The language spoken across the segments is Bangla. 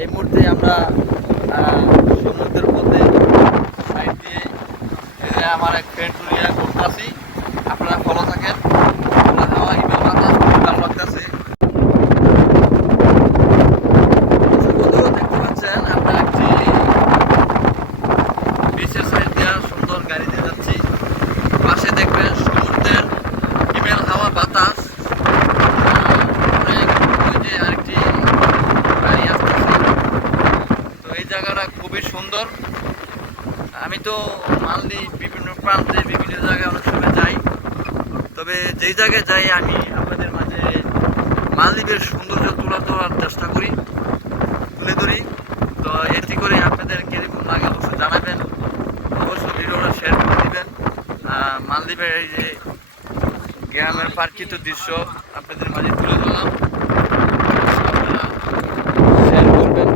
এই মুহূর্তে আমরা সমুদ্রের মধ্যে সাইড দিয়ে আমার এক ফ্রেন্ড টুরিয়া করতেছি। আপনারা ফলো থাকেন। হাওয়া হিমেল বাতাস খুবই ভালো লাগতেছে। দেখতে পাচ্ছেন আমরা একটি বিচের সাইড দিয়ে সুন্দর গাড়ি দিয়ে যাচ্ছি। পাশে দেখবেন সমুদ্রের হিমেল হাওয়া বাতাস। আরেকটি গাড়ি আসতেছে। তো এই জায়গাটা খুবই সুন্দর। আমি তো মালদ্বীপ বিভিন্ন প্রান্তে বিভিন্ন জায়গায় অনেক সময় যাই, তবে যেই জায়গায় যাই আমি আপনাদের মাঝে মালদ্বীপের সৌন্দর্য তুলে ধরার চেষ্টা করি, তুলে ধরি। তো এটি করে আপনাদের কীরকম লাগে অবশ্যই জানাবেন, অবশ্যই ভিডিওটা শেয়ার করে দেবেন। মালদ্বীপের এই যে গ্রামের প্রাকৃতিক দৃশ্য আপনাদের মাঝে তুলে ধরলাম, আপনারা শেয়ার করবেন।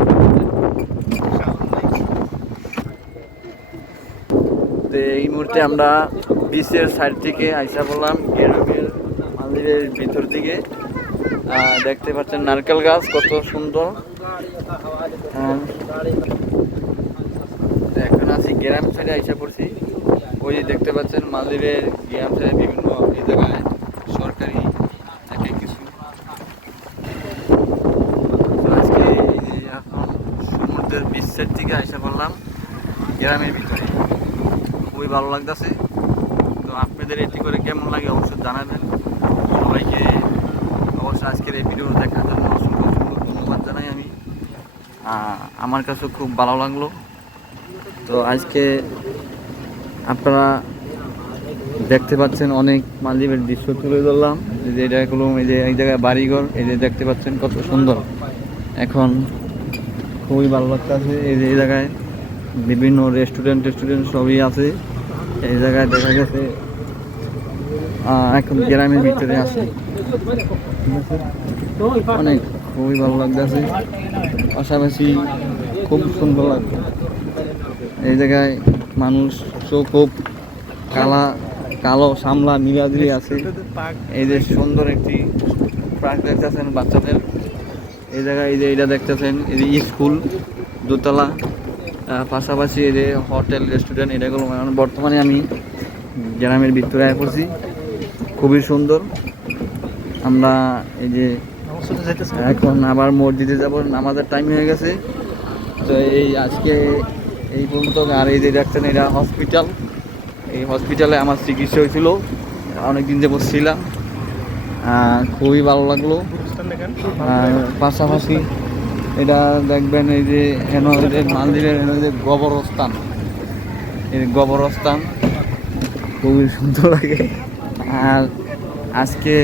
তো এই মুহূর্তে আমরা বিচের সাইড থেকে আইসা বললাম গ্রামের মালদ্বীপের ভিতর দিকে। দেখতে পাচ্ছেন নারকেল গাছ কত সুন্দর। এখন আছি গ্রাম সাইডে আইসা পড়ছি। ওই দেখতে পাচ্ছেন মালদ্বীপের গ্রাম সাইডে বিভিন্ন এই জায়গায় সরকারি থেকে কিছু। আজকে এখন সমুদ্রের বিচ সাইড থেকে আইসা পড়লাম গ্রামের ভিতরে, খুবই ভালো লাগতেছে। তো আপনাদের এটি করে কেমন লাগে অবশ্যই জানাবেন। সবাইকে অবশ্যই আজকের এই ভিডিও দেখার জন্য অসংখ্য ধন্যবাদ জানাই আমি। আমার কাছে খুব ভালো লাগলো। তো আজকে আপনারা দেখতে পাচ্ছেন অনেক মালদ্বীপের দৃশ্য তুলে ধরলাম। এই যে এটা হলো এই যে এক জায়গায় বাড়িঘর, এই যে দেখতে পাচ্ছেন কত সুন্দর। এখন খুবই ভালো লাগতেছে। এই যে এই জায়গায় বিভিন্ন রেস্টুরেন্ট সবই আছে। এই জায়গায় দেখা গেছে এখন গ্রামের ভিতরে আছে, অনেক খুবই ভালো লাগতেছে। পাশাপাশি খুব সুন্দর লাগবে। এই জায়গায় মানুষ খুব কালো সামলা মিলাদিলি আছে। এই যে সুন্দর একটি পার্ক দেখতেছেন বাচ্চাদের। এই জায়গায় এই যে এটা দেখতেছেন এই যে স্কুল দোতলা, পাশাপাশি এই যে হোটেল রেস্টুরেন্ট এটাগুলো। বর্তমানে আমি গ্রামের ভিতরে আয় পড়ছি, খুবই সুন্দর। আমরা এই যে এখন আবার মসজিদে যাব, নামাজের টাইম হয়ে গেছে। তো এই আজকে এই পর্যন্ত। আর এই যে দেখছেন এটা হসপিটাল। এই হসপিটালে আমার চিকিৎসা হয়েছিল, অনেকদিন যাবত ছিলাম, খুবই ভালো লাগলো। পাশাপাশি এটা দেখবেন এই যে মালদ্বীপের যে গোবরস্থান, এই গোবরস্থান খুবই সুন্দর লাগে। আর আজকে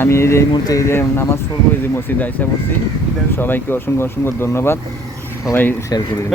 আমি এই মুহূর্তে এই যে নামাজ পড়বো, এই যে মসজিদে আইসা পড়ছি। সবাইকে অসংখ্য ধন্যবাদ। সবাই শেয়ার করে দিন।